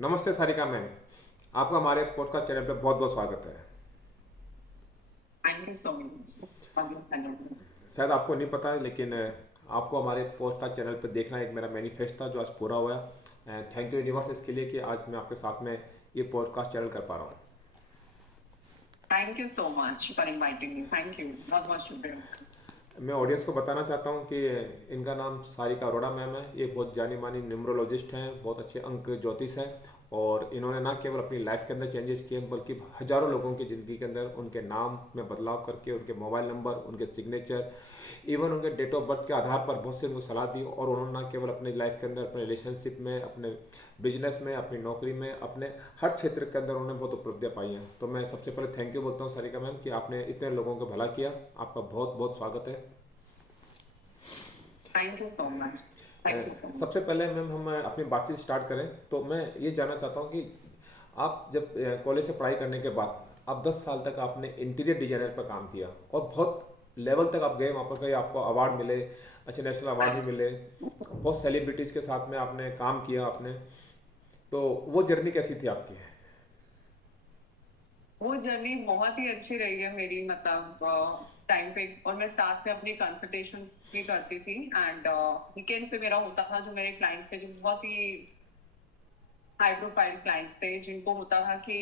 नमस्ते सारिका मैम। आपका हमारे पॉडकास्ट चैनल पे बहुत बहुत स्वागत है। Thank you so much. शायद आपको नहीं पता है लेकिन आपको हमारे पॉडकास्ट चैनल पे देखना एक मेरा मैनिफेस्ट था जो आज पूरा हुआ। थैंक यू यूनिवर्स इसके लिए कि आज मैं आपके साथ में ये पॉडकास्ट चैनल कर पा रहा हूँ। Thank you so much for inviting me. Thank you बहुत बहुत शुक्रिया। मैं ऑडियंस को बताना चाहता हूँ कि इनका नाम सारिका अरोड़ा मैम है। ये बहुत जानी मानी न्यूमरोलॉजिस्ट हैं, बहुत अच्छे अंक ज्योतिष हैं। और इन्होंने ना केवल अपनी लाइफ के अंदर चेंजेस किए बल्कि हजारों लोगों की ज़िंदगी के अंदर उनके नाम में बदलाव करके उनके मोबाइल नंबर, उनके सिग्नेचर, इवन उनके डेट ऑफ बर्थ के आधार पर बहुत से उनको सलाह दी। और उन्होंने ना केवल अपनी लाइफ के अंदर, अपने रिलेशनशिप में, अपने बिजनेस में, अपनी नौकरी में, अपने हर क्षेत्र के अंदर उन्होंने बहुत उपलब्धियाँ पाई हैं। तो मैं सबसे पहले थैंक यू बोलता हूँ सारिका मैम कि आपने इतने लोगों को भला किया। आपका बहुत बहुत स्वागत है। Thank you so much. Thank you so much. सबसे पहले मैम हम अपनी बातचीत स्टार्ट करें तो मैं ये जानना चाहता हूँ कि आप जब कॉलेज से पढ़ाई करने के बाद आप 10 साल तक आपने इंटीरियर डिजाइनर पर काम किया और बहुत लेवल तक आप गए, वहाँ पर गए, आपको अवार्ड मिले, अच्छे नेशनल अवार्ड भी मिले, बहुत सेलिब्रिटीज़ के साथ में आपने काम किया आपने। तो वो जर्नी कैसी थी आपकी? वो जर्नी बहुत ही अच्छी रही है मेरी, मतलब टाइम पे। और मैं साथ में अपनी कंसल्टेशंस भी करती थी एंड वीकेंड्स पे मेरा होता था जो मेरे क्लाइंट्स थे, जो बहुत ही हाई प्रोफाइल क्लाइंट्स थे, जिनको होता था कि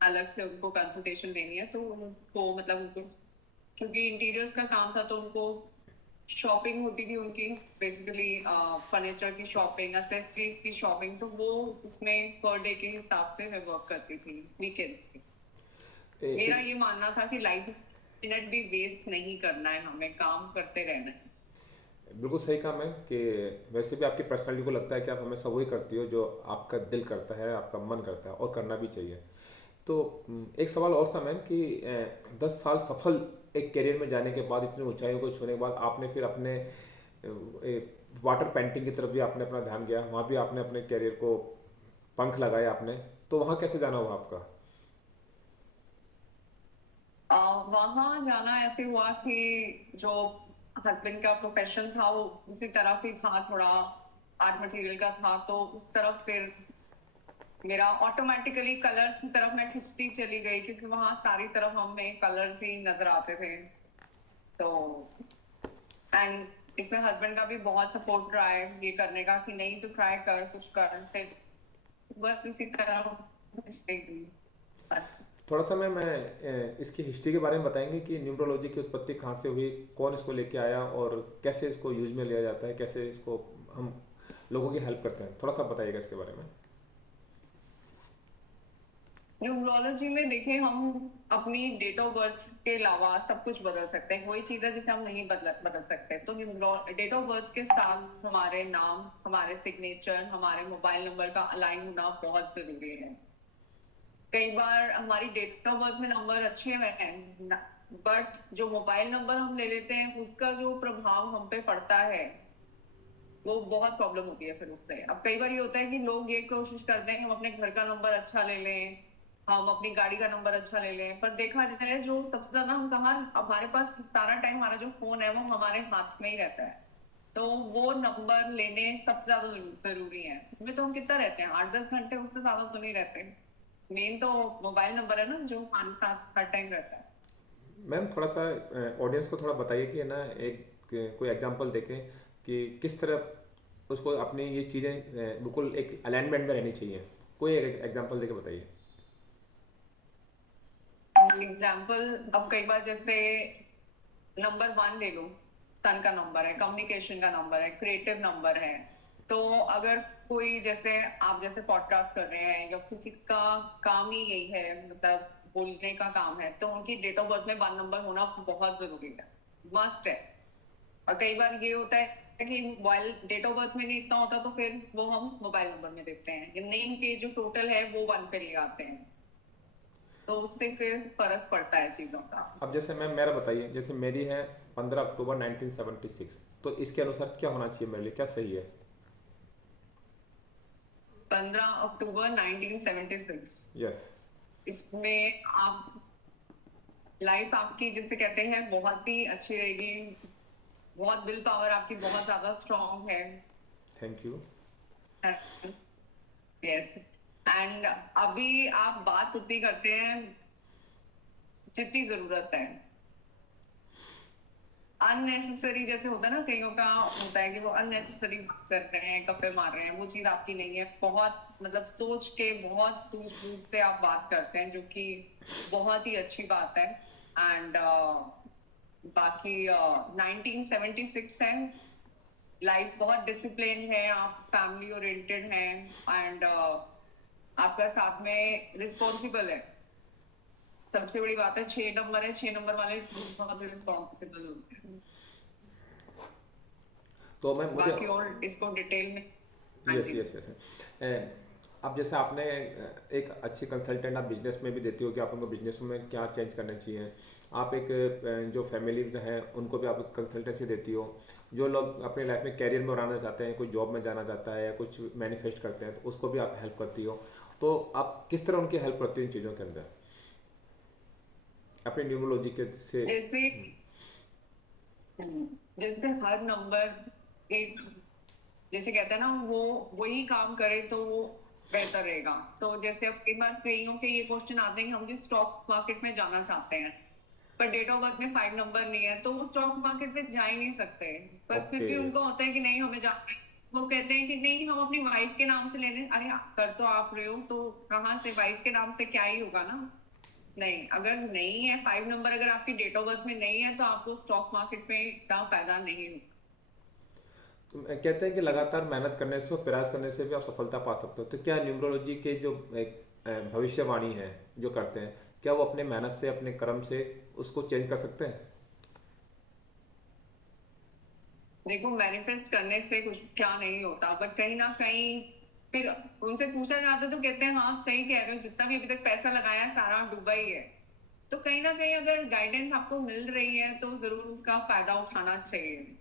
अलग से उनको कंसल्टेशन देनी है, तो उनको मतलब उनको, क्योंकि इंटीरियर्स का काम था तो उनको शॉपिंग होती थी उनकी, बेसिकली फर्नीचर की शॉपिंग, एसेसरीज की शॉपिंग, तो वो इसमें पर डे के हिसाब से मैं वर्क करती थी वीकेंड्स पे। मेरा एक ये मानना था कि लाइफ मिनट भी वेस्ट नहीं करना है, हमें काम करते रहना है। बिल्कुल सही कहा मैम कि वैसे भी आपकी पर्सनालिटी को लगता है कि आप हमेशा वही करती हो जो आपका दिल करता है, आपका मन करता है, और करना भी चाहिए। तो एक सवाल और था मैम कि 10 साल सफल एक करियर में जाने के बाद, इतनी ऊंचाइयों को छूने के बाद, आपने फिर अपने वाटर पेंटिंग की तरफ भी आपने अपना ध्यान गया, वहाँ भी आपने अपने करियर को पंख लगाए आपने। तो वहाँ कैसे जाना हुआ आपका? वहां जाना ऐसे हुआ कि जो हस्बैंड का प्रोफेशन था वो उसी तरफ ही था, थोड़ा आर्ट मटेरियल का था, तो उस तरफ फिर मेरा ऑटोमेटिकली कलर्स की तरफ मैं खिंचती चली गई, क्योंकि वहां सारी तरफ हमें कलर्स ही नजर आते थे। तो एंड इसमें हस्बैंड का भी बहुत सपोर्ट रहा है ये करने का कि नहीं तो ट्राई कर, कुछ कर, फिर बस इसी तरह चली गई। थोड़ा सा मैम इसकी हिस्ट्री के बारे में बताएंगे कि न्यूमरोलॉजी की उत्पत्ति कहाँ से हुई, कौन इसको लेके आया और कैसे इसको यूज में लिया जाता है, कैसे इसको हम लोगों की हेल्प करते हैं, थोड़ा सा बताइएगा इसके बारे में। न्यूमरोलॉजी में देखें, हम अपनी डेट ऑफ बर्थ के अलावा सब कुछ बदल सकते हैं, कोई चीज है जिसे हम नहीं बदल सकते। तो डेट ऑफ बर्थ के साथ हमारे नाम, हमारे सिग्नेचर, हमारे मोबाइल नंबर का अलाइन होना बहुत जरूरी है। कई बार हमारी डेट ऑफ बर्थ में नंबर अच्छे हैं, बट जो मोबाइल नंबर हम ले लेते हैं उसका जो प्रभाव हम पे पड़ता है वो बहुत प्रॉब्लम होती है फिर उससे। अब कई बार ये होता है कि लोग ये कोशिश करते हैं कि हम अपने घर का नंबर अच्छा ले लें, हम अपनी गाड़ी का नंबर अच्छा ले लें, पर देखा जाए जो सबसे ज्यादा हम कहाँ, हमारे पास सारा टाइम हमारा जो फोन है वो हमारे हाथ में ही रहता है। तो वो नंबर लेने सबसे ज्यादा जरूरी है। उसमें तो हम कितना रहते हैं, 8-10 घंटे, उससे ज्यादा तो नहीं रहते। मेन तो मोबाइल नंबर है ना जो हमारे साथ हर टाइम रहता है। मैम थोड़ा सा ऑडियंस को थोड़ा बताइए कि ना एक कोई एग्जांपल देखें कि किस तरह उसको अपनी ये चीज़ें बिल्कुल एक अलाइनमेंट में रहनी चाहिए। कोई एक एग्जांपल देके बताइए। एग्जाम्पल, अब कई बार जैसे नंबर 1 ले लो, सन का नंबर है, कम्युनिकेशन का नंबर है, क्रिएटिव नंबर है। तो अगर कोई, जैसे आप जैसे पॉडकास्ट कर रहे हैं या किसी का काम ही यही है, मतलब बोलने का काम है, तो उनकी डेट ऑफ बर्थ में 1 नंबर होना बहुत जरूरी है, मस्ट है। और कई बार ये होता है कि मोबाइल डेट ऑफ बर्थ में नहीं इतना होता, तो फिर वो हम मोबाइल नंबर में देखते हैं, नेम के जो टोटल है वो 1 पे ले आते हैं। तो उससे फिर फर्क पड़ता है चीजों का। अब जैसे मैम मेरा बताइए, जैसे मेरी है 15 अक्टूबर 1976, तो इसके अनुसार क्या होना चाहिए मेरे लिए, क्या सही है? 15 अक्टूबर 1976, यस। इसमें आप, लाइफ आपकी जिसे कहते हैं बहुत ही अच्छी रहेगी, बहुत विल पावर आपकी बहुत ज्यादा स्ट्रांग है। Thank you. यस। एंड अभी आप बात उतनी करते हैं जितनी जरूरत है। अननेसेसरी जैसे होता है ना, कईयों का होता है कि वो अननेसेसरी बात कर रहे हैं, गप्पे मार रहे हैं, वो चीज आपकी नहीं है। बहुत मतलब सोच के, बहुत सूझबूझ से आप बात करते हैं, जो कि बहुत ही अच्छी बात है। एंड बाकी 1976 है, लाइफ बहुत डिसिप्लिन है, आप फैमिली ओरिएंटेड हैं, एंड आपका साथ में रिस्पॉन्सिबल है। सबसे बड़ी बात है 6 नंबर है, 6 नंबर वाले बहुत रिस्पॉन्सिबल होते हैं। तो मैं मुझे बाकी और इसको डिटेल में। हाँ यस जी। यस यस अब जैसे आपने एक अच्छी कंसल्टेंट आप बिजनेस में भी देती हो कि आप उनको बिजनेस में क्या चेंज करना चाहिए। आप एक जो फैमिली है उनको भी आप कंसल्टेंसी देती हो। जो लोग अपने लाइफ में कैरियर में बनाना चाहते हैं, कोई जॉब में जाना चाहता है या कुछ मैनिफेस्ट करते हैं, तो उसको भी आप हेल्प करती हो। तो आप किस तरह उनकी हेल्प करती हो इन चीज़ों के अंदर अपनी न्यूमरोलॉजी के से। जैसे जैसे हर नंबर एक, जैसे कहते हैं ना, वो वही काम करे तो वो बेहतर रहेगा। तो जैसे अब कई बार कईयों के ये क्वेश्चन आते हैं कि हम जिस स्टॉक मार्केट में जाना चाहते हैं, पर डेट ऑफ बर्थ में 5 नंबर नहीं है, तो वो स्टॉक मार्केट में जा ही नहीं सकते। पर फिर ओके। भी उनको होता है कि नहीं हमें जाना है। वो कहते हैं कि नहीं हम अपनी वाइफ के नाम से लेने। अरे कर तो आप रहे हो, तो कहाँ से वाइफ के नाम से क्या ही होगा ना। नहीं, अगर नहीं है 5 नंबर, अगर आपकी डेट ऑफ बर्थ में नहीं है, तो आपको स्टॉक मार्केट में इतना फायदा नहीं होगा। तो कहते हैं कि जी। लगातार मेहनत करने से और प्रयास करने से भी आप सफलता पा सकते हो। तो क्या न्यूमरोलॉजी के जो एक भविष्यवाणी है जो करते हैं, क्या वो अपने मेहनत से अपने कर्म से उसको चेंज कर सकते हैं? देखो, मैनिफेस्ट करने से कुछ क्या नहीं होता, बट कहीं ना कहीं फिर उनसे पूछा जाता है तो कहते हैं हाँ सही कह रहे हो, जितना भी अभी तक पैसा लगाया है सारा डूबा ही है। तो कहीं ना कहीं अगर गाइडेंस आपको मिल रही है तो जरूर उसका फायदा उठाना चाहिए।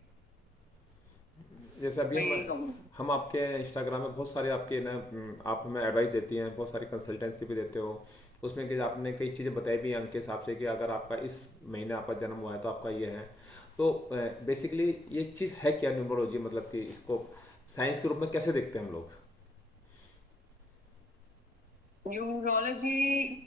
जैसे अभी मैं यही कहूँ। हम आपके इंस्टाग्राम में बहुत सारे आपके ना आप हमें एडवाइस देती हैं, बहुत सारी कंसल्टेंसी भी देते हो। उसमें कि आपने कई चीज़ें बताई भी हैं अंक के हिसाब से कि अगर आपका इस महीने आपका जन्म हुआ है तो आपका ये है। तो बेसिकली ये चीज़ है क्या न्यूमरोलॉजी, मतलब कि इसको साइंस के रूप में कैसे देखते हैं हम लोग? न्यूमरोलॉजी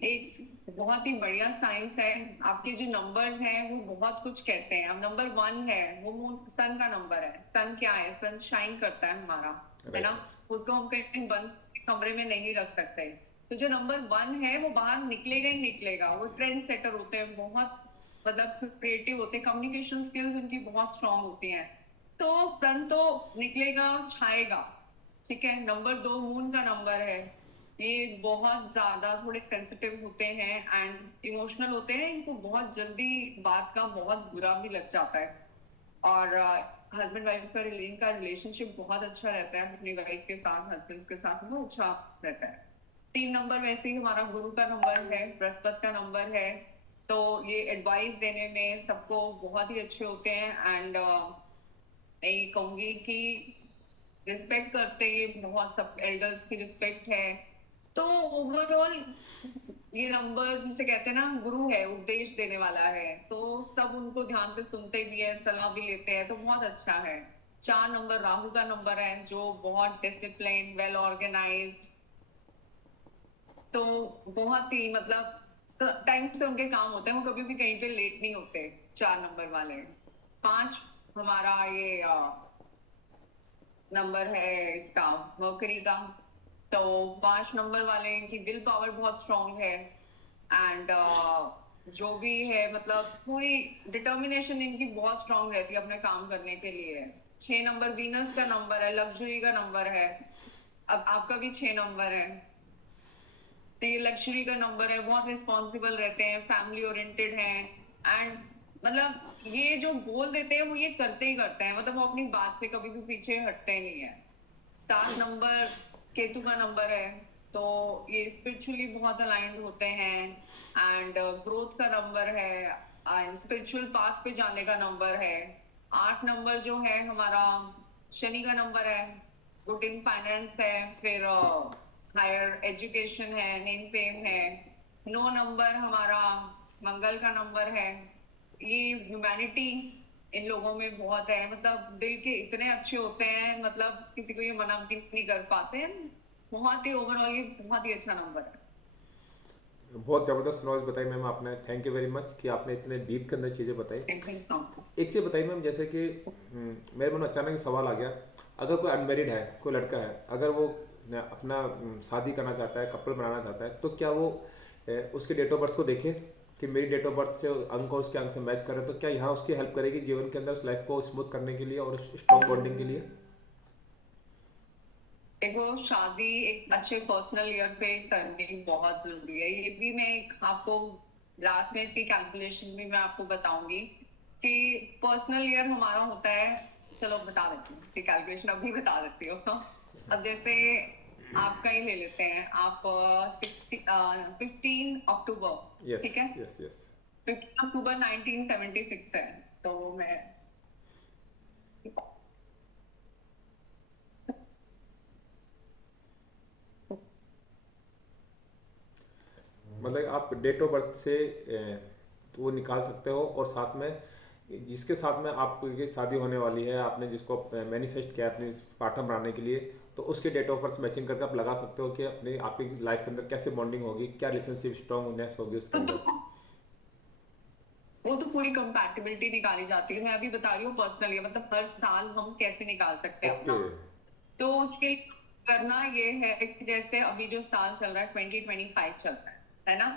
एक बहुत ही बढ़िया साइंस है। आपके जो नंबर्स हैं वो बहुत कुछ कहते हैं। अब नंबर 1 है, वो मून सन का नंबर है। सन क्या है? सन शाइन करता है हमारा, है ना। राइट। उसको हम कहीं बंद कमरे में नहीं रख सकते। तो जो नंबर 1 है वो बाहर निकलेगा ही निकलेगा। वो ट्रेंड सेटर होते हैं, बहुत मतलब क्रिएटिव होते हैं, कम्युनिकेशन स्किल्स उनकी बहुत स्ट्रांग होती हैं। तो सन तो निकलेगा, छाएगा। ठीक है। नंबर 2 मून का नंबर है। ये बहुत ज्यादा थोड़े सेंसिटिव होते हैं एंड इमोशनल होते हैं। इनको बहुत जल्दी बात का बहुत बुरा भी लग जाता है। और हस्बैंड वाइफ का इनका रिलेशनशिप बहुत अच्छा रहता है, अपनी वाइफ के साथ, हस्बैंड के साथ बहुत अच्छा रहता है। 3 नंबर वैसे ही हमारा गुरु का नंबर है, बृहस्पति का नंबर है। तो ये एडवाइस देने में सबको बहुत ही अच्छे होते हैं। एंड मैं ये कहूंगी कि रिस्पेक्ट करते हैं, ये बहुत सब एल्डर्स की रिस्पेक्ट है। तो ओवरऑल ये नंबर जिसे कहते हैं ना, गुरु है, उपदेश देने वाला है, तो सब उनको ध्यान से सुनते भी है, सलाह भी लेते हैं, तो बहुत अच्छा है। 4 नंबर राहु का नंबर है, जो बहुत डिसिप्लिन, वेल ऑर्गेनाइज्ड, तो बहुत ही मतलब टाइम से उनके काम होते हैं, वो कभी भी कहीं पे लेट नहीं होते। 4 नंबर वाले। 5 हमारा ये नंबर है इसका, मर्करी का। तो 5 नंबर वाले की विल पावर बहुत स्ट्रांग है। एंड जो भी है मतलब पूरी डिटर्मिनेशन इनकी बहुत स्ट्रांग रहती है अपने काम करने के लिए। 6 नंबर वीनस का नंबर है, लग्जरी का नंबर है। अब आपका भी 6 नंबर है, तो ये लग्जरी का नंबर है, बहुत रिस्पॉन्सिबल रहते हैं, फैमिली ओरिएंटेड हैं। एंड मतलब ये जो बोल देते हैं वो ये करते ही करते हैं, मतलब वो अपनी बात से कभी भी पीछे हटते नहीं है। 7 नंबर केतु का नंबर है। तो ये स्पिरिचुअली बहुत अलाइंड होते हैं। एंड ग्रोथ का नंबर है, एंड स्पिरिचुअल पाथ पे जाने का नंबर है। 8 नंबर जो है हमारा शनि का नंबर है, गुड इन फाइनेंस है, फिर हायर एजुकेशन है, नेम फेम है। 9 नंबर हमारा मंगल का नंबर है। ये ह्यूमैनिटी इन लोगों में बहुत है, मतलब दिल के इतने अच्छे होते हैं, मतलब किसी को ये मना भी नहीं कर पाते हैं। बहुत ही ओवरऑल ये बहुत ही अच्छा नंबर है। बहुत ज़बरदस्त नॉलेज बताई मैम आपने, थैंक यू वेरी मच कि आपने इतने डीप के अंदर चीज़ें बताई। Thank you so much. एक चीज़ बताइए मैम, जैसे कि मेरे मन में अचानक ही सवाल आ गया, अगर कोई अनमेरिड है, कोई लड़का है, अगर वो अपना शादी करना चाहता है, कपल बनाना चाहता है, तो क्या वो उसके डेट ऑफ बर्थ को देखे कि मेरी डेट ऑफ बर्थ से अंक और उसके अंक से मैच कर रहे हैं, तो क्या यहाँ उसकी हेल्प करेगी जीवन के अंदर उस लाइफ को स्मूथ करने के लिए और स्ट्रॉन्ग बॉन्डिंग के लिए? देखो, शादी एक अच्छे पर्सनल ईयर पे करनी बहुत जरूरी है। ये भी मैं एक आपको लास्ट में इसकी कैलकुलेशन भी मैं आपको बताऊंगी कि पर्सनल ईयर हमारा होता है। चलो बता देती हूँ इसकी कैलकुलेशन, अभी बता देती हूँ। अब जैसे आपका ही ले लेते हैं, आप 15 अक्टूबर, यस ठीक है। Yes yes. 15 अक्टूबर 1976 है। तो मैं मतलब आप डेट ऑफ बर्थ से वो निकाल सकते हो, और साथ में जिसके साथ में आपकी शादी होने वाली है, आपने जिसको मैनिफेस्ट किया है अपनी पार्टनर बनाने के लिए, तो उसके डेट ऑफ बर्थ मैचिंग करके आप लगा सकते हो कि अपनी आपकी लाइफ के अंदर कैसे बॉन्डिंग होगी, क्या रिलेशनशिप स्ट्रॉन्गनेस होगी उसके तो अंदर। वो तो पूरी कंपैटिबिलिटी निकाली जाती है। मैं अभी बता रही हूँ पर्सनली, मतलब हर साल हम कैसे निकाल सकते हैं ओके। अपना। तो उसके लिए करना ये है कि जैसे अभी जो साल चल रहा है 2025 चल रहा है ना।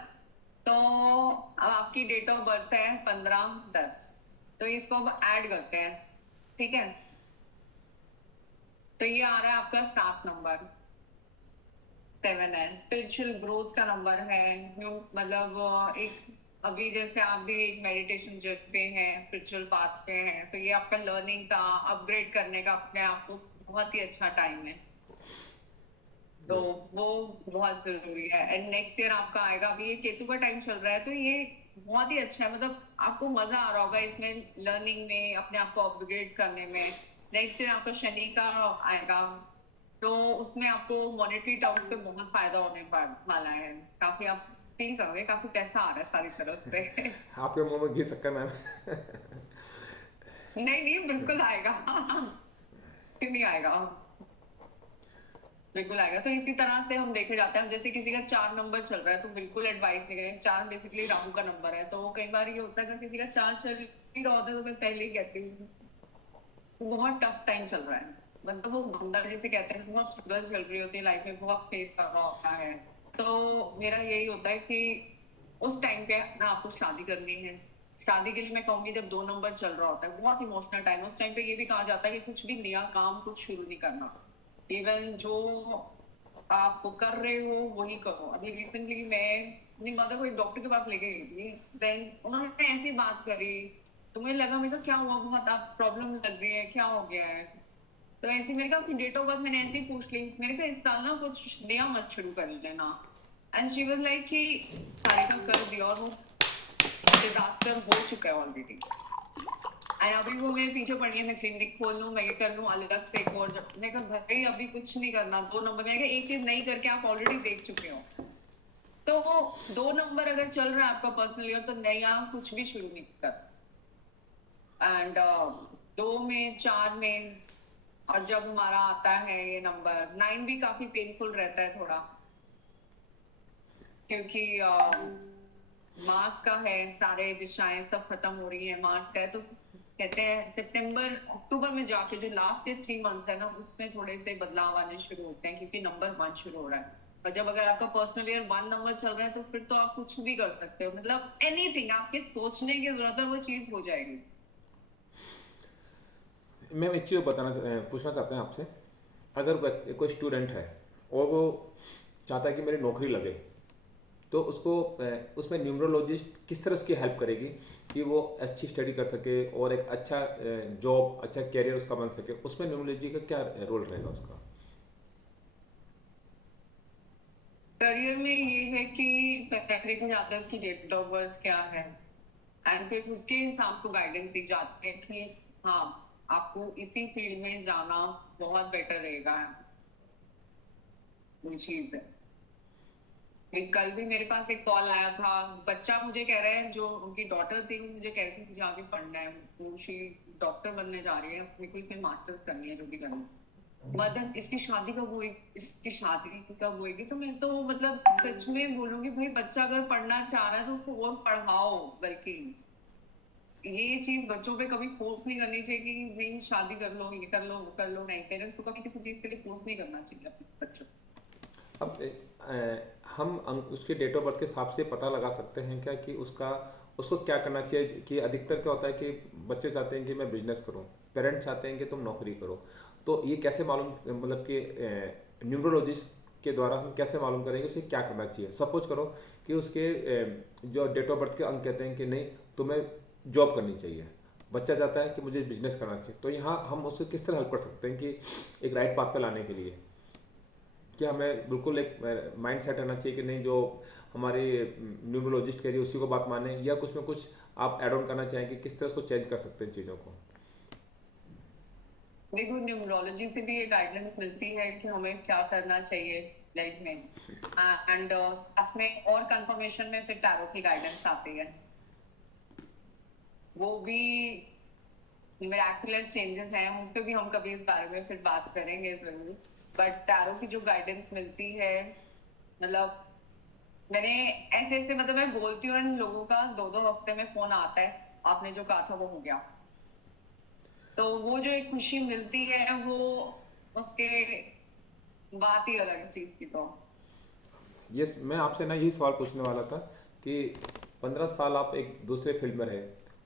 तो अब आपकी डेट ऑफ बर्थ है 15/10, तो इसको अब ऐड करते हैं, ठीक है। तो ये आ रहा है आपका 7 नंबर, 7 है, स्पिरिचुअल ग्रोथ का नंबर है। मतलब एक अभी जैसे आप भी एक मेडिटेशन जर्नी पे हैं, स्पिरिचुअल पाथ पे हैं, तो ये आपका लर्निंग का, अपग्रेड करने का अपने आप को बहुत ही अच्छा टाइम है। तो यस। वो बहुत जरूरी है। एंड नेक्स्ट ईयर आपका आएगा, अभी ये केतु का टाइम चल रहा है, तो ये बहुत ही अच्छा है। मतलब आपको मजा आ रहा होगा इसमें, लर्निंग में, अपने आप को अपग्रेड करने में। नेक्स्ट ईयर आपका शनि का आएगा, तो उसमें आपको मॉनेटरी टर्म्स पे बहुत फायदा होने वाला है। काफी आप फील करोगे, काफी पैसा आ रहा है सारी तरफ से। आपके मुंह में घी शक्कर मैम। नहीं नहीं, बिल्कुल आएगा। क्यों नहीं आएगा, बिल्कुल आएगा। तो इसी तरह से हम देखे जाते हैं, जैसे किसी का 4 नंबर चल रहा है तो बिल्कुल एडवाइस नहीं करें। 4 बेसिकली राहु का नंबर है, तो कई बार ये होता है कि किसी का 4 चल ही रहा होता है, तो मैं पहले ही कहती हूँ बहुत टफ टाइम चल रहा है। मतलब वो बंदा जिसे कहते हैं बहुत स्ट्रगल चल रही होती है लाइफ में, बहुत फेस कर रहा होता है। तो मेरा यही होता है कि उस टाइम पे ना आपको शादी करनी है। शादी के लिए मैं कहूंगी जब 2 नंबर चल रहा होता है, बहुत इमोशनल टाइम है। उस टाइम पे ये भी कहा जाता है कि कुछ भी नया काम कुछ शुरू नहीं करना। इवन जो आप कर रहे हो वही करो। अभी रिसेंटली मैं अपनी मदर को एक डॉक्टर के पास लेके गई थी, देन उन्होंने ऐसी बात करी, तो मुझे लगा, मैं क्या हुआ, बहुत आप प्रॉब्लम लग रही है, क्या हो गया है। तो ऐसे मेरे का डेट ऑफ बर्थ मैंने ऐसे ही पूछ ली, मेरे का इस साल ना कुछ नया मत शुरू कर लेना। एंड शी वाज लाइक कि सारे का कर दिया और वो डिजास्टर हो चुका है ऑलरेडी। एंड अभी वो मेरे पीछे पड़ी है, मैं क्लिनिक खोल लूं, मैं ये कर लूं अलग से एक और। जब मैं कहा भाई अभी कुछ नहीं करना, 2 नंबर, मैंने कहा एक चीज नहीं करके आप ऑलरेडी देख चुके हो। तो 2 नंबर अगर चल रहा है आपका पर्सनल ईयर, तो नया कुछ भी शुरू नहीं कर। एंड 2 में, 4 में, और जब हमारा आता है ये नंबर 9 भी काफी पेनफुल रहता है थोड़ा, क्योंकि मार्स का है, सारे दिशाएं सब खत्म हो रही है, मार्स का है। तो कहते हैं सितंबर अक्टूबर में जाके जो लास्ट के 3 मंथ्स है ना, उसमें थोड़े से बदलाव आने शुरू होते हैं, क्योंकि नंबर 1 शुरू हो रहा है। और जब अगर आपका पर्सनल ईयर 1 नंबर चल रहा है, तो फिर तो आप कुछ भी कर सकते हो। मतलब एनीथिंग आपके सोचने की जरूरत है, वो चीज हो जाएगी। मैम एक चीज़ पूछना चाहते हैं आपसे, अगर कोई स्टूडेंट है और वो चाहता है कि मेरी नौकरी लगे, तो उसको उसमें न्यूमरोलॉजिस्ट किस तरह उसकी हेल्प करेगी कि वो अच्छी स्टडी कर सके और एक अच्छा जॉब, अच्छा कैरियर उसका बन सके, उसमें न्यूमरोलॉजी का क्या रोल रहेगा उसका? करियर में ये है कि पहले देखा जाता है उसकी डेट ऑफ बर्थ क्या है, एंड फिर उसके हिसाब को गाइडेंस दी जाती है कि हाँ, आपको इसी फील्ड में जाना बहुत बेटर रहेगा। वो चीज है। कल भी मेरे पास एक कॉल आया था, बच्चा मुझे कह रहा है, जो उनकी डॉटर थी, वो मुझे कह रही थी मुझे आगे पढ़ना है, वो शी डॉक्टर बनने जा रही है, मेरे को इसमें मास्टर्स करनी है, जो भी करना है। मदन इसकी शादी कब हुई, इसकी शादी कब होएगी। तो मैं तो मतलब सच में बोलूंगी भाई बच्चा अगर पढ़ना चाह रहा है तो उसको और पढ़ाओ। बल्कि ये चीज बच्चों पे कभी फोर्स नहीं करनी चाहिए कि भाई शादी कर लो, ये कर लो, वो कर लो। नहीं, पेरेंट्स को कभी किसी चीज के लिए फोर्स नहीं करना चाहिए अपने बच्चों को। अब हम उसके डेट ऑफ बर्थ के हिसाब से पता लगा सकते हैं क्या कि उसका उसको क्या करना चाहिए। कि अधिकतर क्या होता है कि बच्चे चाहते हैं कि मैं बिजनेस करूं, पेरेंट्स चाहते हैं कि तुम नौकरी करो। तो ये कैसे मालूम, मतलब कि न्यूमरोलॉजिस्ट के द्वारा हम कैसे मालूम करेंगे उसे क्या करना चाहिए। सपोज करो कि उसके जो डेट ऑफ बर्थ के अंक कहते हैं कि नहीं तुम्हें जॉब करनी चाहिए, बच्चा चाहता है कि मुझे बिजनेस करना चाहिए, तो यहाँ हम उसको किस तरह हेल्प कर सकते हैं कि एक राइट पाथ पे लाने के लिए। कि हमें बिल्कुल एक माइंड सेट रहना चाहिए कि नहीं जो हमारे न्यूमरोलॉजिस्ट कह रही है उसी को बात माने, या कुछ में कुछ आप ऐड ऑन करना चाहें कि किस तरह उसको चेंज कर सकते हैं चीज़ों को। देखो न्यूमरोलॉजी से भी ये गाइडेंस मिलती है कि हमें क्या करना चाहिए लाइफ में। एंड साथ में और कंफर्मेशन में फिर टैरो की गाइडेंस आती है। वो भी मिराकुलस चेंजेस हैं, उस पर भी हम कभी इस बारे में फिर बात करेंगे जरूर। बट टैरो की जो गाइडेंस मिलती है, मतलब मैंने ऐसे ऐसे मतलब मैं बोलती हूँ इन लोगों का 2-2 हफ्ते में फोन आता है, आपने जो कहा था वो हो गया। तो वो जो एक खुशी मिलती है वो उसके बात ही अलग है इस चीज की। तो यस, मैं आपसे ना यही सवाल पूछने वाला था कि 15 साल आप एक दूसरे फील्ड में रहे,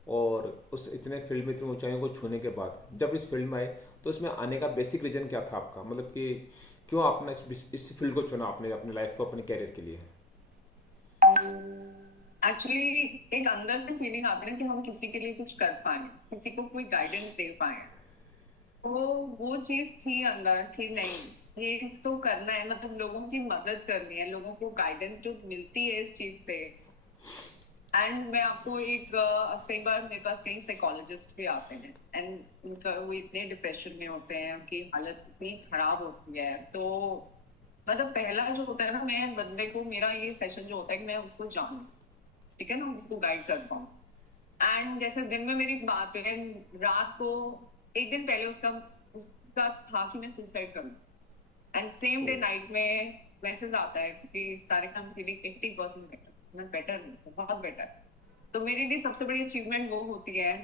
और उस इतने फील्ड में इतनी ऊंचाइयों को छूने के बाद जब इस फील्ड में आए तो इसमें आने का बेसिक रीज़न क्या था आपका, मतलब कि क्यों आपने इस फील्ड को चुना आपने अपने लाइफ को अपने कैरियर के लिए। एक्चुअली एक अंदर से फीलिंग आती है ना कि हम किसी के लिए कुछ कर पाए, किसी को कोई गाइडेंस दे पाए। तो वो चीज थी अंदर कि नहीं ये तो करना है, मतलब लोगों की मदद करनी है, लोगों को गाइडेंस जो मिलती है इस चीज से। एंड मैं आपको एक कई बार मेरे पास कई साइकोलॉजिस्ट भी आते हैं एंड उनका वो इतने डिप्रेशन में होते हैं, उनकी हालत इतनी खराब होती है। तो मतलब पहला जो होता है ना, मैं बंदे को, मेरा ये सेशन जो होता है कि मैं उसको जानूं, ठीक है ना, उसको गाइड कर पाऊँ। एंड जैसे दिन में मेरी बात है, रात को एक दिन पहले उसका उसका था कि मैं सुसाइड करूँ, and same oh, day night में मैसेज आता है कि सारे काम फीलिंग 80% बेटर, मैं बेटर हूँ, बहुत बेटर। तो मेरे लिए सबसे बड़ी अचीवमेंट वो होती है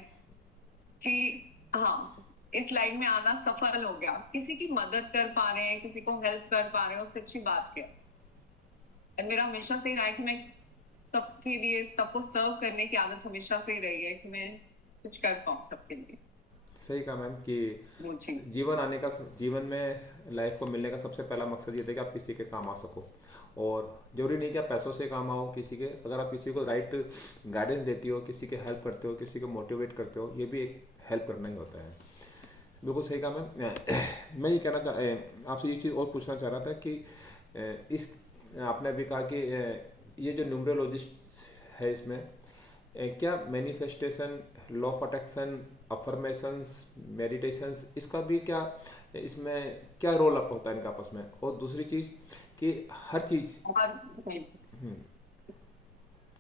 कि हाँ, इस लाइन में आना सफल हो गया, किसी की मदद कर पा रहे हैं, किसी को हेल्प कर पा रहे हैं, उससे अच्छी बात क्या है। And मेरा हमेशा से रहा है कि मैं सबके लिए, सबको सर्व करने की आदत हमेशा से ही रही है कि मैं कुछ कर पाऊँ सबके लिए। सही कहा मैम कि वो चीज। जीवन आने का, जीवन में लाइफ को मिलने का सबसे पहला मकसद ये था कि आप किसी के काम आ सको। और जरूरी नहीं कि आप पैसों से काम आओ किसी के, अगर आप किसी को राइट गाइडेंस देती हो, किसी के हेल्प करते हो, किसी को मोटिवेट करते हो, ये भी एक हेल्प करना ही होता है। बिल्कुल सही कहा मैम। मैं ये आपसे ये चीज़ और पूछना चाह रहा था कि इस आपने अभी कहा कि ये जो न्यूमरोलॉजिस्ट है इसमें क्या manifestation, law of attraction, affirmations, meditations, इसका भी क्या इसमें क्या रोल अप होता है इनका आपस में। और दूसरी चीज़ कि हर चीज़, और हम्म,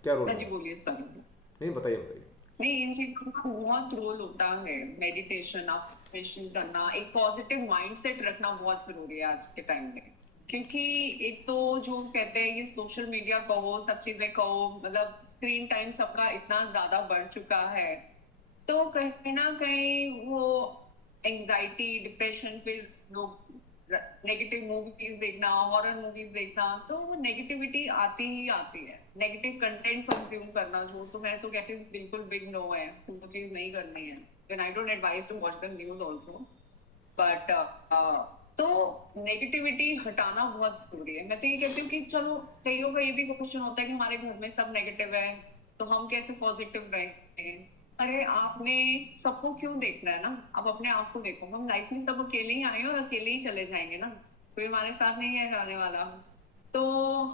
क्या रोल हाँ है। जी बोलिए सर। नहीं, बताइए बताइए। नहीं, इन चीजों का बहुत रोल होता है। मेडिटेशन, अफर्मेशन करना, एक पॉजिटिव माइंडसेट रखना बहुत जरूरी है आज के टाइम में। क्योंकि एक तो जो कहते हैं ये सोशल मीडिया कहो, सब चीजें कहो, मतलब स्क्रीन टाइम सबका इतना ज्यादा बढ़ चुका है। तो कहीं ना कहीं वो एंजाइटी, डिप्रेशन, फिर लोग नेगेटिव मूवीज देखना, हॉरर मूवीज देखना, तो वो नेगेटिविटी आती ही आती है। नेगेटिव कंटेंट कंज्यूम करना, जो तो मैं तो कहती हूँ बिल्कुल बिग नो है, वो चीज नहीं करनी है। Then I don't advise to watch the news also. But तो नेगेटिविटी हटाना बहुत जरूरी है। मैं तो ये कहती हूँ कि चलो, कईयों का ये भी क्वेश्चन होता है कि हमारे घर में सब नेगेटिव है तो हम कैसे पॉजिटिव रहेंगे। अरे आपने सबको क्यों देखना है ना, आप अपने आप को देखो। हम लाइफ में सब अकेले ही आए हैं और अकेले ही चले जाएंगे ना, कोई हमारे साथ नहीं है जाने वाला। तो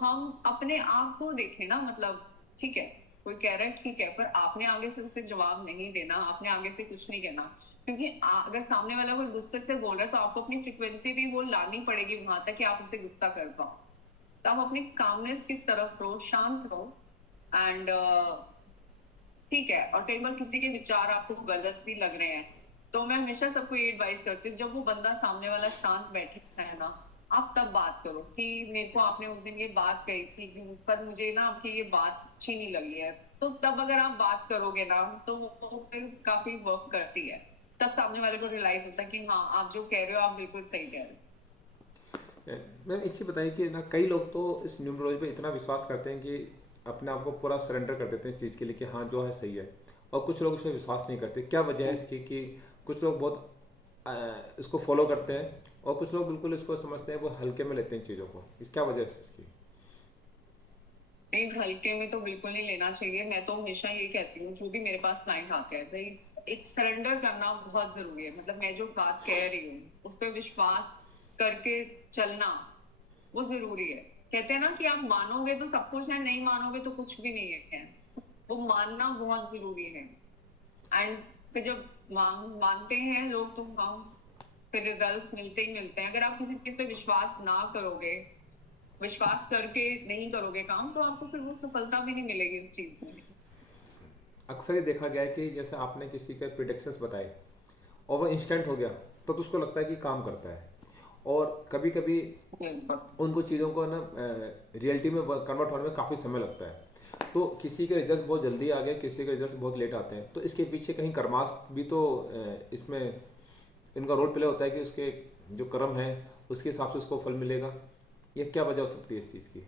हम अपने आप को देखें ना, मतलब ठीक है, कोई कह रहा है ठीक है, पर आपने आगे से उसे जवाब नहीं देना, आपने आगे से कुछ नहीं कहना। क्योंकि अगर सामने वाला कोई गुस्से से बोल रहा है तो आपको अपनी फ्रिक्वेंसी भी वो लानी पड़ेगी वहां तक कि आप उसे गुस्सा कर पाओ। तो आप अपनी कामनेस की तरफ रहो, शांत रहो। एंड ठीक है, और कई बार किसी के विचार आपको गलत भी लग रहे हैं तो मैं हमेशा सबको ये एडवाइस करती हूँ, जब वो बंदा सामने वाला शांत बैठे है ना, आप तब बात करो कि मेरे को आपने उस दिन ये बात कही थी पर मुझे ना आपकी ये बात अच्छी नहीं लगी है। तो तब अगर आप बात करोगे ना तो वो फिर काफी वर्क करती है। तब सामने वाले को रियलाइज होता है कि हाँ, आप जो कह रहे हो आप बिल्कुल सही कह रहे हो। मैम एक चीज़ बताइए कि ना कई लोग तो इस न्यूमरोलॉजी पे इतना विश्वास करते हैं कि अपने आप को पूरा सरेंडर कर देते हैं चीज़ के लिए कि हाँ जो है सही है, और कुछ लोग इस पर विश्वास नहीं करते। क्या वजह है इसकी कि कुछ लोग बहुत इसको फॉलो करते हैं और कुछ लोग बिल्कुल इसको समझते हैं, वो हल्के में लेते हैं चीज़ों को, इस क्या वजह है इसकी? एक हल्के में तो बिल्कुल नहीं लेना चाहिए। मैं तो हमेशा ये कहती हूँ, जो भी मेरे पास क्लाइंट आते हैं भाई, एक सरेंडर करना बहुत जरूरी है। मतलब मैं जो बात कह रही हूँ उस पर विश्वास करके चलना वो जरूरी है। कहते हैं ना कि आप मानोगे तो सब कुछ है, नहीं मानोगे तो कुछ भी नहीं है। वो मानना बहुत जरूरी है। एंड फिर जब मानते हैं लोग तो हाँ, फिर रिजल्ट्स मिलते ही मिलते हैं। अगर आप किसी चीज पे विश्वास ना करोगे, विश्वास करके नहीं करोगे काम, तो आपको फिर वो सफलता भी नहीं मिलेगी उस चीज में। अक्सर ये देखा गया है कि जैसे आपने किसी के प्रिडिक्शंस बताए और वो इंस्टेंट हो गया, तो उसको लगता है कि काम करता है। और कभी कभी बिल्कुल। उनको चीज़ों को ना रियलिटी में कन्वर्ट होने में काफ़ी समय लगता है। तो किसी के रिजल्ट बहुत जल्दी आ गए, किसी के रिजल्ट बहुत लेट आते हैं, तो इसके पीछे कहीं कर्माश भी तो इसमें इनका रोल प्ले होता है कि उसके जो कर्म है उसके हिसाब से उसको फल मिलेगा। ये क्या वजह हो सकती है इस चीज़ की?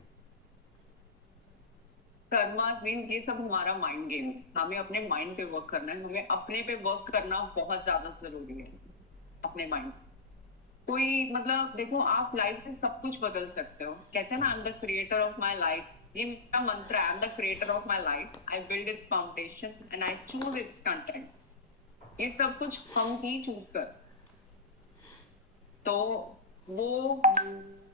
कर्मा जिन ये सब हमारा माइंड गेम है। हमें अपने माइंड पे वर्क करना है, हमें अपने पे वर्क करना बहुत ज्यादा जरूरी है। अपने माइंड, कोई मतलब देखो, आप लाइफ में सब कुछ बदल सकते हो। कहते हैं ना, I am the creator of my life. ये मेरा मंत्र है, I am the creator of my life, I build its foundation and I choose it's content. ये सब कुछ हम ही चूज कर। तो वो,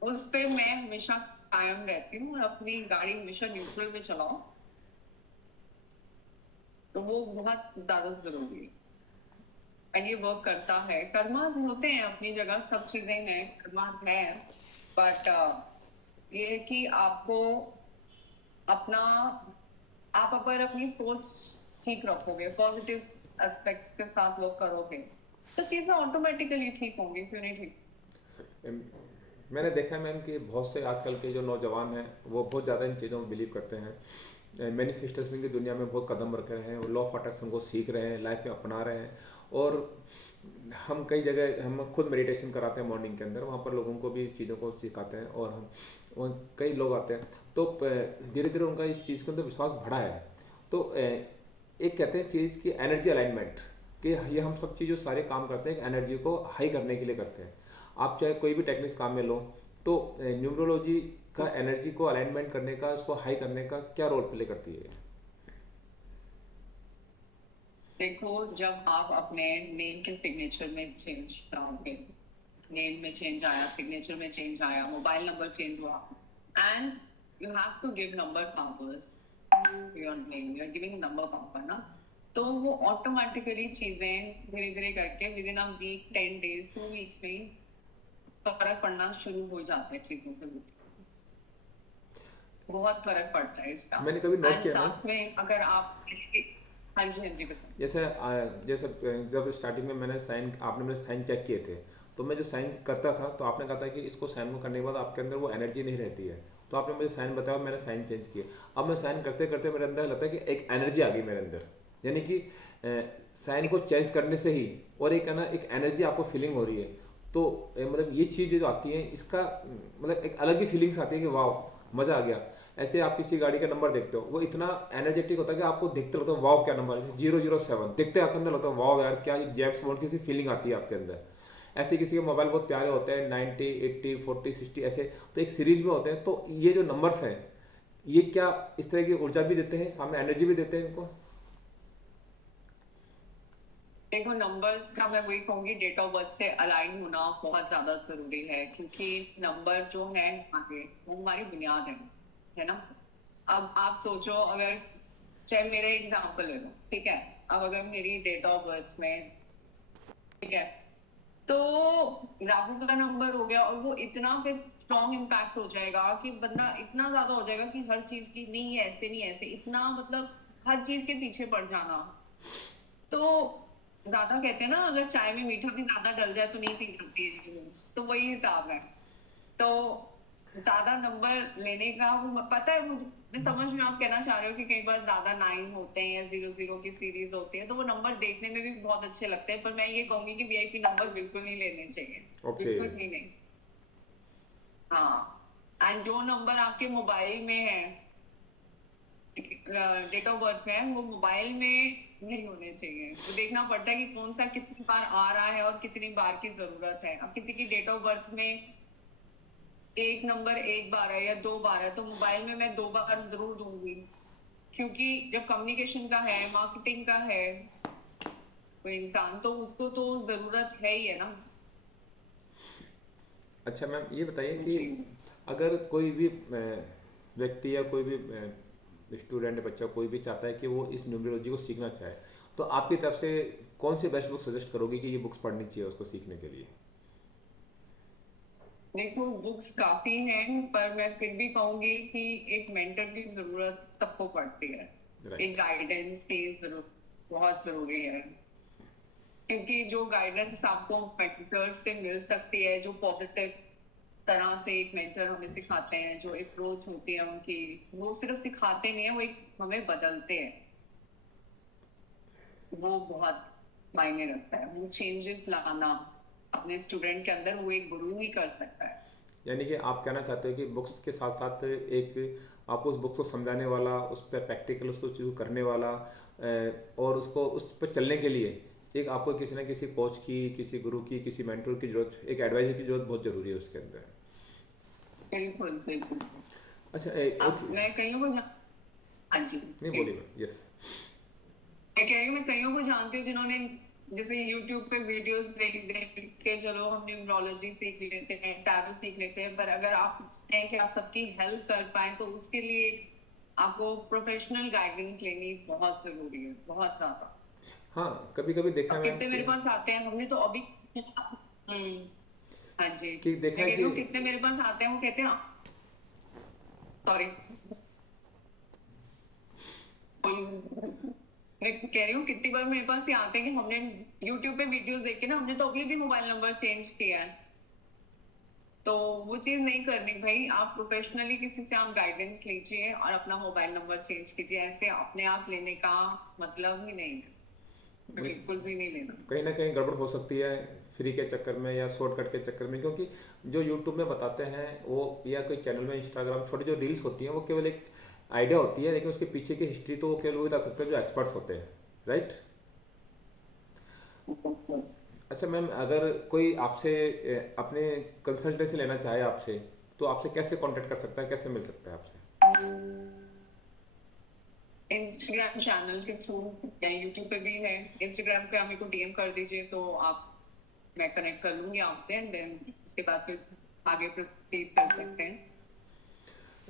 उस पे मैं हमेशा कायम रहती हूँ और अपनी गाड़ी हमेशा न्यूट्रल में चलाओ। तो वो बहुत ज्यादा जरूरी है। एंड ये वर्क करता है। कर्मा होते हैं अपनी जगह, सब चीजें हैं, कर्मा है। बट ये है कि आपको अपना, आप अगर अपनी सोच ठीक रखोगे, पॉजिटिव एस्पेक्ट्स के साथ वर्क करोगे, तो चीजें ऑटोमेटिकली ठीक होंगी। क्यों नहीं ठीक? एम, मैंने देखा है मैम कि बहुत से आजकल के जो नौजवान हैं वो बहुत ज़्यादा इन चीज़ों में बिलीव करते हैं, मैनिफेस्टेशन की दुनिया में बहुत कदम रख रहे हैं, वो लॉ ऑफ अट्रैक्शन को सीख रहे हैं, लाइफ में अपना रहे हैं। और हम कई जगह हम खुद मेडिटेशन कराते हैं मॉर्निंग के अंदर, वहाँ पर लोगों को भी चीज़ों को सिखाते हैं, और हम कई लोग आते हैं तो धीरे धीरे उनका इस चीज़ के अंदर विश्वास बढ़ा है। तो एक कहते हैं चीज़ की एनर्जी अलाइनमेंट, कि ये हम सब चीज़ जो सारे काम करते हैं एनर्जी को हाई करने के लिए करते हैं। आप चाहे कोई भी टेक्निक्स काम में लो, तो न्यूमरोलॉजी का एनर्जी को अलाइनमेंट करने का, उसको हाई करने का क्या रोल प्ले करती है? देखो, जब आप अपने नेम के सिग्नेचर में चेंज लाओगे, नेम में चेंज आया, सिग्नेचर में चेंज आया, मोबाइल नंबर चेंज हुआ, and you have to give number powers your name, you are giving number power ना। तो वो ऑटोमेटिकली चीजें धीरे धीरे करके within a week, 10 days, 2 weeks में फर्क पड़ना शुरू हो जाता है चीजों पे। बहुत फर्क पड़ता है इसका। मैंने कभी नोट एंड किया मैम, साथ में अगर आप, हाँ जी, हाँ जी, बताओ। जैसे जब स्टार्टिंग में मैंने साइन, आपने मेरे साइन चेक किए थे, तो मैं जो साइन करता था तो आपने कहा था कि इसको साइन को करने के बाद आपके अंदर वो एनर्जी नहीं रहती है। तो आपने मुझे साइन बताया और मैंने साइन चेंज किए। अब मैं साइन करते करते मेरे अंदर लगता है कि एक एनर्जी आ गई मेरे अंदर, यानी कि साइन को चेंज करने से ही, और एक है ना एक एनर्जी आपको फीलिंग हो रही है। तो मतलब ये चीज़ जो आती है इसका मतलब एक अलग ही फीलिंग्स आती है कि वाह मज़ा आ गया। ऐसे आप किसी गाड़ी का नंबर देखते हो, वो इतना एनर्जेटिक होता है कि आपको देखते लगता है वाव क्या नंबर है, 007 देखते आपके अंदर लगता है वाव यार क्या जेम्स बॉन्ड की सी फीलिंग आती है आपके अंदर। ऐसे किसी के मोबाइल बहुत प्यारे होते हैं, 90, 80, 40, 60 ऐसे, तो एक सीरीज में होते हैं। तो ये जो नंबर्स हैं ये क्या इस तरह की ऊर्जा भी देते हैं, सामने एनर्जी भी देते हैं इनको? देखो, नंबर्स का मैं वही कहूंगी, डेट ऑफ बर्थ से अलाइन होना बहुत ज्यादा जरूरी है। क्योंकि नंबर जो है हमारे, वो हमारी बुनियाद है ना। अब आप सोचो, अगर चाहे मेरे एग्जांपल ले लो, ठीक है। अब अगर मेरी डेट ऑफ बर्थ में, ठीक है, तो राहु का नंबर हो गया, और वो इतना फिर स्ट्रॉन्ग इम्पैक्ट हो जाएगा कि बंदा इतना ज्यादा हो जाएगा कि हर चीज की नहीं ऐसे नहीं ऐसे, इतना मतलब हर चीज के पीछे पड़ जाना। तो ज्यादा कहते हैं ना, अगर चाय में मीठा भी ज्यादा डल जाए तो नहीं पी जाती है, तो वही हिसाब है। तो ज्यादा नंबर लेने का वो पता है मुझे, मैं समझ में आप कहना चाह रहे हो कि कई बार ज्यादा 9 होते हैं या 00 की सीरीज होती है, तो वो नंबर देखने में भी बहुत अच्छे लगते हैं, पर मैं ये कहूंगी कि वीआईपी नंबर बिल्कुल नहीं लेने चाहिए। ओके। बिल्कुल भी नहीं। हाँ। एंड जो नंबर आपके मोबाइल में है, डेट ऑफ बर्थ में है, वो मोबाइल में नहीं होने चाहिए। वो देखना पड़ता है कि कौन सा कितनी बार आ रहा है और कितनी बार की जरूरत है। अब किसी की डेट ऑफ बर्थ में एक नंबर एक बार है या 2 बार है, तो मोबाइल में मैं 2 बार जरूर दूंगी, क्योंकि जब कम्युनिकेशन का है, मार्केटिंग का है कोई इंसान, तो उसको तो जरूरत है ही है ना। अच्छा मैम, ये बताइए कि जी। अगर कोई भी व्यक्ति या कोई भी स्टूडेंट बच्चा कोई भी चाहता है कि वो इस न्यूमरोलॉजी को सीखना चाहे, तो आपकी तरफ से कौन सी बेस्ट बुक सजेस्ट करोगे कि ये बुक्स पढ़नी चाहिए उसको सीखने के लिए? देखो, बुक्स काफी हैं, पर मैं फिर भी कहूंगी कि एक मेंटर की जरूरत सबको पड़ती है। एक राइट। गाइडेंस की जरूरत बहुत जरूरी है, क्योंकि जो गाइडेंस आपको मेंटर से मिल सकती है, जो पॉजिटिव तरह से एक मेंटर हमें सिखाते हैं, जो अप्रोच होती है उनकी, वो सिर्फ सिखाते नहीं है, वो एक हमें बदलते हैं। वो बहुत मायने रखता है। वो चेंजेस लाना अपने स्टूडेंट के अंदर, वो एक गुरु ही कर सकता है। यानी कि आप कहना चाहते हो कि बुक्स के साथ साथ एक आपको उस बुक को समझाने वाला, उस पर प्रैक्टिकल उसको चीज़ करने वाला, और उसको उस पर चलने के लिए एक आपको किसी ना किसी कोच की, किसी गुरु की, किसी मेंटर की जरूरत, एक एडवाइजर की जरूरत बहुत ज़रूरी है उसके अंदर। बिल्कुल बिल्कुल। अच्छा, अब मैं कईयों को हाँ जी नहीं बोलिए प्लीज। Ma'am, yes. मैं कह रही हूँ, मैं कईयों को जानती हूँ जिन्होंने जैसे YouTube पे वीडियोस देख देख के, चलो हम न्यूमरोलॉजी सीख लेते हैं, टैरो सीख लेते हैं, पर अगर आप चाहते हैं कि आप सबकी हेल्प कर पाए, तो उसके लिए आपको प्रोफेशनल गाइडेंस लेनी बहुत जरूरी है, बहुत ज्यादा। हाँ, कभी कभी देखा अब है मैम कितने कि मेरे पास आते हैं, हमने तो अभी हाँ जी। देखा मैं है कह रही कि हूँ, कितने मेरे पास आते हैं, वो कहते हैं सॉरी, मैं कह रही हूँ कितनी बार मेरे पास ये आते हैं कि हमने यूट्यूब पे वीडियोस देख के ना, हमने तो अभी भी मोबाइल नंबर चेंज किया है। तो वो चीज नहीं करनी भाई, आप प्रोफेशनली किसी से आप गाइडेंस लीजिए और अपना मोबाइल नंबर चेंज कीजिए। ऐसे अपने आप लेने का मतलब ही नहीं है, मतलब बिल्कुल भी नहीं लेना। कहीं ना कहीं गड़बड़ हो सकती है फ्री के चक्कर में या शॉर्टकट के चक्कर में, क्योंकि जो यूट्यूब में बताते हैं वो, या कोई चैनल में इंस्टाग्राम छोटी जो रील्स होती हैं, वो केवल एक आइडिया होती है, लेकिन उसके पीछे की हिस्ट्री तो वो केवल वो बता सकते हैं जो एक्सपर्ट्स होते हैं। राइट। अच्छा मैम, अगर कोई आपसे अपने कंसल्टेंसी लेना चाहे आपसे, तो आपसे कैसे कांटेक्ट कर सकता है, कैसे मिल सकता है आपसे? इंस्टाग्राम चैनल के थ्रू या यूट्यूब पे भी है। इंस्टाग्राम पे आप मेरे को डीएम कर दीजिए, तो आप मैं कनेक्ट कर लूंगी आपसे, एंड देन उसके बाद फिर आगे प्रोसीड कर सकते हैं।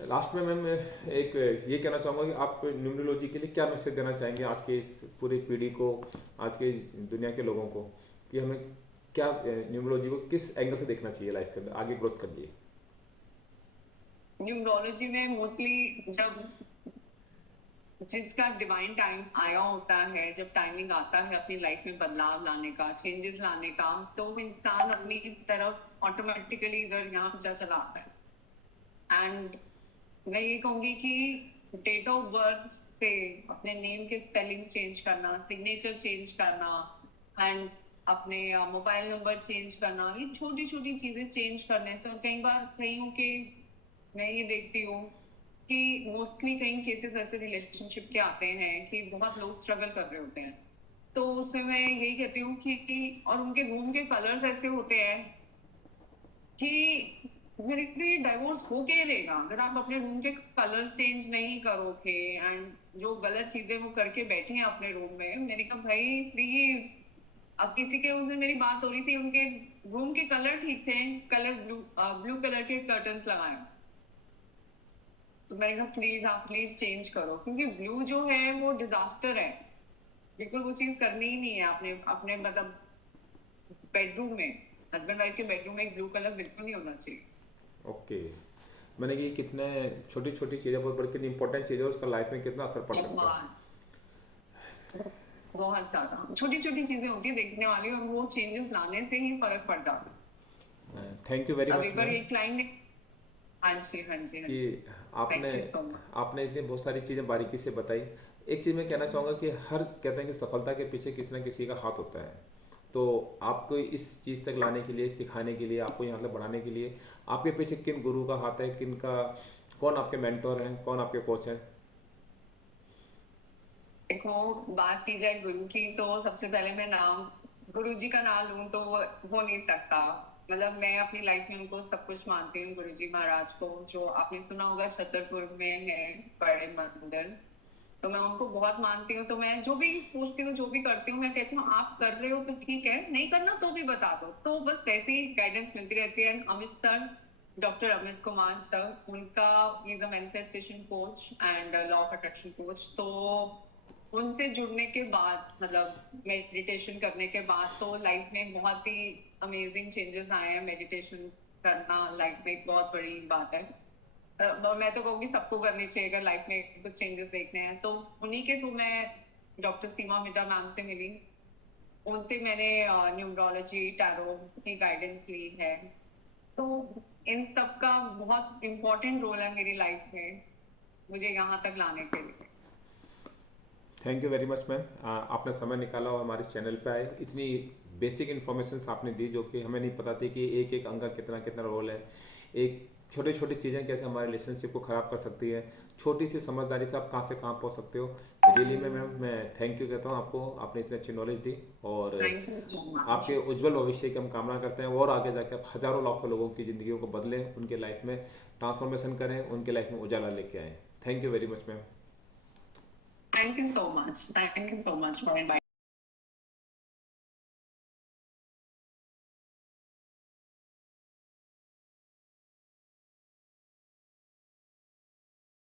लास्ट में मैम एक ये कहना चाहूँगा कि आप न्यूमरोलॉजी के लिए क्या मैसेज देना चाहेंगे आज के इस पूरी पीढ़ी को, आज के इस दुनिया के लोगों को, कि हमें क्या न्यूमरोलॉजी को किस एंगल से देखना चाहिए लाइफ के अंदर आगे ग्रोथ कर लिए? न्यूमरोलॉजी में मोस्टली जब जिसका डिवाइन टाइम आया होता है, जब टाइमिंग आता है अपनी लाइफ में बदलाव लाने का, चेंजेस लाने का, तो वो इंसान अपनी तरफ ऑटोमेटिकली इधर यहाँ चला आता है। एंड मैं ये कहूंगी कि डेट ऑफ बर्थ से अपने नेम के स्पेलिंग्स चेंज करना, सिग्नेचर चेंज करना, एंड अपने मोबाइल नंबर चेंज करना, ये छोटी छोटी चीजें चेंज करने से, और कई बार कईयों के मैं ये देखती हूँ कि मोस्टली कई केसेस ऐसे रिलेशनशिप के आते हैं कि बहुत लोग स्ट्रगल कर रहे होते हैं। तो उसमें मैं यही कहती हूँ कि और उनके रूम के कलर्स ऐसे होते हैं कि मेरे को ये डाइवोर्स हो के रहेगा अगर आप अपने रूम के कलर्स चेंज नहीं करोगे, एंड जो गलत चीजें वो करके बैठे हैं अपने रूम में। मैंने कहा भाई प्लीज, अब किसी के उस दिन मेरी बात हो रही थी, उनके रूम के कलर ठीक थे, कलर ब्लू ब्लू कलर के कर्टन्स लगाए, तो मैंने कहा प्लीज आप प्लीज चेंज करो, क्योंकि ब्लू जो है वो डिजास्टर है। बिल्कुल वो चीज करनी ही नहीं है अपने अपने मतलब बेडरूम में, हस्बैंड वाइफ के बेडरूम में ब्लू कलर बिल्कुल नहीं होना चाहिए। ओके। मैंने कि कितने छोटी छोटी चीज़ें बहुत बड़ी, कितनी इंपॉर्टेंट चीज़ें उसका लाइफ में कितना असर पड़ सकता है। बहुत बहुत ज्यादा छोटी छोटी चीजें होती है देखने वाली, और वो चेंजेस लाने से ही फर्क पड़ जाता है। थैंक यू वेरी अब मच एक बार मैम एक क्लाइंट ने, हाँ जी हाँ जी हाँ कि जी, आपने थैंक यू सो मच। आपने इतनी बहुत सारी चीज़ें बारीकी से बताई। एक चीज़ मैं कहना चाहूँगा कि हर कहते हैं कि सफलता के पीछे किसी ना किसी का हाथ होता है। तो आपको इस चीज़ तक लाने के लिए, सिखाने के लिए, आपको यहाँ तक बढ़ाने के लिए आपके पीछे किन गुरु का हाथ है, किन का, कौन आपके मेंटोर हैं, कौन आपके कोच हैं? देखो, बात की जाए गुरु की तो सबसे पहले मैं नाम गुरु जी का नाम लूं तो वो हो नहीं सकता। मतलब मैं अपनी लाइफ में उनको सब कुछ मानती हूँ, गुरु जी महाराज को, जो आपने सुना होगा छतरपुर में है बड़े मंदिर। तो मैं उनको बहुत मानती हूँ, तो मैं जो भी सोचती हूँ जो भी करती हूँ मैं कहती हूँ आप कर रहे हो तो ठीक है, नहीं करना तो भी बता दो, तो बस वैसे ही गाइडेंस मिलती रहती है। Amit sir, doctor Amit Kumar sir, उनका is a manifestation coach and law of attraction coach. तो उनसे जुड़ने के बाद, मतलब मेडिटेशन करने के बाद, तो लाइफ में बहुत ही अमेजिंग चेंजेस आए हैं। मेडिटेशन करना लाइफ में एक बहुत बड़ी बात है। मैं तो कहूँगी सबको करनी चाहिए अगर लाइफ में कुछ चेंजेस देखने हैं तो। उन्हीं के थ्रू मैं डॉक्टर सीमा मिटा मैम से मिली। उनसे मैंने न्यूमरोलॉजी टैरो की गाइडेंस ली है। तो इन सब का बहुत इम्पोर्टेंट रोल है मेरी लाइफ में, मुझे यहाँ तक लाने के लिए। Thank you very much ma'am, आपने समय निकाला और हमारे चैनल पे आए, इतनी बेसिक इन्फॉर्मेशन आपने दी जो कि हमें नहीं पता थी कि एक एक अंग का कितना कितना रोल है। एक छोटी छोटी चीज़ें कैसे हमारे रिलेशनशिप को ख़राब कर सकती है, छोटी सी समझदारी से आप कहाँ से कहाँ पहुँच सकते हो। रियली में मैम मैं थैंक यू कहता हूँ आपको, आपने इतनी अच्छी नॉलेज दी। और थैंक यू सो मच। आपके उज्जवल भविष्य की हम कामना करते हैं और आगे जाके आप हज़ारों लाखों लोगों की ज़िंदगियों को बदलें, उनके लाइफ में ट्रांसफॉर्मेशन करें, उनके लाइफ में उजाला लेके आएँ। Thank you very much ma'am. Thank you so much. Thank you so much for inviting